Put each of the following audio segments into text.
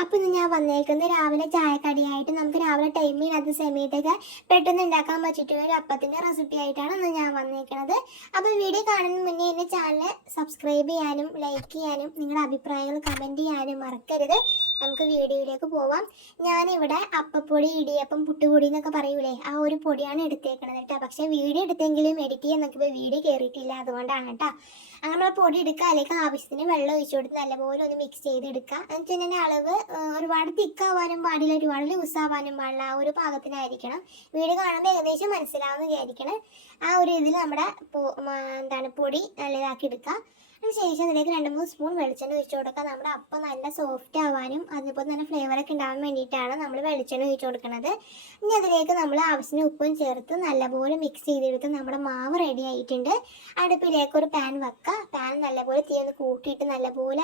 അപ്പോൾ ഇന്ന് ഞാൻ വന്നേക്കുന്നത് രാവിലെ ചായക്കടിയായിട്ട് നമുക്ക് രാവിലെ ടൈമിനകത്ത് സമയത്തൊക്കെ പെട്ടെന്ന് ഉണ്ടാക്കാൻ പറ്റിയിട്ടുള്ള ഒരു അപ്പത്തിൻ്റെ റെസിപ്പി ആയിട്ടാണ് ഇന്ന് ഞാൻ വന്നേക്കുന്നത്. അപ്പോൾ വീഡിയോ കാണുന്നതിന് മുന്നേ എൻ്റെ ചാനൽ സബ്സ്ക്രൈബ് ചെയ്യാനും ലൈക്ക് ചെയ്യാനും നിങ്ങളുടെ അഭിപ്രായങ്ങൾ കമൻറ്റ് ചെയ്യാനും മറക്കരുത്. നമുക്ക് വീഡിയോയിലേക്ക് പോവാം. ഞാനിവിടെ അപ്പപ്പൊടി, ഇടിയപ്പം, പുട്ടുപൊടി എന്നൊക്കെ പറയൂലേ, ആ ഒരു പൊടിയാണ് എടുത്തേക്കണത് കേട്ടോ. പക്ഷേ വീഡിയോ എടുത്തെങ്കിലും എഡിറ്റ് ചെയ്യാൻ നോക്കിയപ്പോൾ വീഡിയോ കയറിയിട്ടില്ല, അതുകൊണ്ടാണ് കേട്ടോ. അങ്ങനെ പൊടി എടുക്കുക, അതിലേക്ക് ആവശ്യത്തിന് വെള്ളം ഒഴിച്ചു കൊടുത്ത് നല്ലപോലെ ഒന്ന് മിക്സ് ചെയ്തെടുക്കുക. എന്നിട്ട് ഇതിൻ്റെ അളവ് ഒരുപാട് തിക്കാവാനും പാടില്ല, ഒരുപാട് ലൂസാവാനും പാടില്ല, ആ ഒരു പാകത്തിനായിരിക്കണം. വീഡിയോ കാണുമ്പോൾ ഏകദേശം മനസ്സിലാവുന്ന വിചാരിക്കണം. ആ ഒരു ഇതിൽ നമ്മുടെ പൊടി നല്ലതാക്കി എടുക്കുക. അതിനുശേഷം അതിലേക്ക് 2-3 സ്പൂൺ വെളിച്ചെണ്ണ ഒഴിച്ചു കൊടുക്കുക. നമ്മുടെ അപ്പം നല്ല സോഫ്റ്റ് ആവാനും അതുപോലെ തന്നെ ഫ്ലേവറൊക്കെ ഉണ്ടാകാൻ വേണ്ടിയിട്ടാണ് നമ്മൾ വെളിച്ചെണ്ണ ഒഴിച്ചു കൊടുക്കുന്നത്. ഇനി അതിലേക്ക് നമ്മൾ ആവശ്യത്തിന് ഉപ്പും ചേർത്ത് നല്ലപോലെ മിക്സ് ചെയ്തെടുത്ത് നമ്മുടെ മാവ് റെഡി ആയിട്ടുണ്ട്. അടുപ്പിലേക്ക് ഒരു പാൻ വെക്കുക. പാൻ നല്ലപോലെ തീ ഒന്ന് കൂട്ടിയിട്ട് നല്ലപോലെ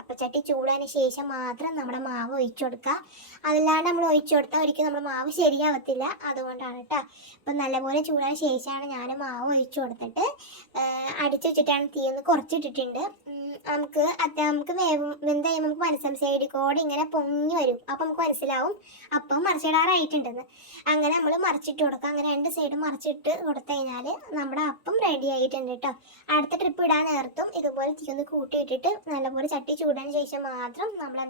അപ്പച്ചട്ടി ചൂടാന് ശേഷം മാത്രം നമ്മുടെ മാവ് ഒഴിച്ചു കൊടുക്കുക. അതല്ലാണ്ട് നമ്മൾ ഒഴിച്ചു കൊടുത്താൽ ഒരിക്കലും നമ്മുടെ മാവ് ശരിയാവത്തില്ല, അതുകൊണ്ടാണ് കേട്ടോ. അപ്പം നല്ലപോലെ ചൂടാന് ശേഷമാണ് ഞാൻ മാവ് ഒഴിച്ചു കൊടുത്തിട്ട് അടിച്ചു വെച്ചിട്ടാണ് തീ ഒന്ന് കുറച്ചിട്ടിട്ടുണ്ട്. നമുക്ക് വെന്ത് കഴിയുമ്പോൾ നമുക്ക് മനസ്സിലാവും സൈഡിൽ കൂടെ ഇങ്ങനെ പൊങ്ങി വരും. അപ്പം നമുക്ക് മനസ്സിലാവും അപ്പം മറിച്ചിടാറായിട്ടുണ്ടെന്ന്. അങ്ങനെ നമ്മൾ മറിച്ചിട്ട് കൊടുക്കുക. അങ്ങനെ 2 സൈഡും മറിച്ചിട്ട് കൊടുത്തു കഴിഞ്ഞാൽ നമ്മുടെ അപ്പം റെഡി ആയിട്ടുണ്ട് കേട്ടോ. അടുത്ത ട്രിപ്പ് ഇടാൻ നേരത്തും ഇതുപോലെ തീ ഒന്ന് കൂട്ടിയിട്ടിട്ട് നല്ലപോലെ ചട്ടി ചൂടാന് ശേഷം മാത്രം നമ്മൾ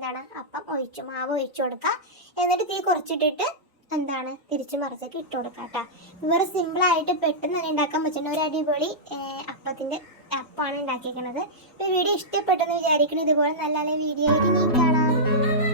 മാവ് ഒഴിച്ചു കൊടുക്കുക. എന്നിട്ട് തീ കുറച്ചിട്ടിട്ട് തിരിച്ചു മറിച്ചൊക്കെ ഇട്ട് കൊടുക്കാം കേട്ടോ. ഇവർ സിമ്പിളായിട്ട് പെട്ടെന്ന് തന്നെ ഉണ്ടാക്കാൻ പറ്റുന്ന ഒരു അടിപൊളി അപ്പമാണ് ഉണ്ടാക്കിയിരിക്കുന്നത്. ഈ വീഡിയോ ഇഷ്ടപ്പെട്ടെന്ന് വിചാരിക്കണം. ഇതുപോലെ നല്ല നല്ല വീഡിയോ ആയിട്ട് നീ കാണാം.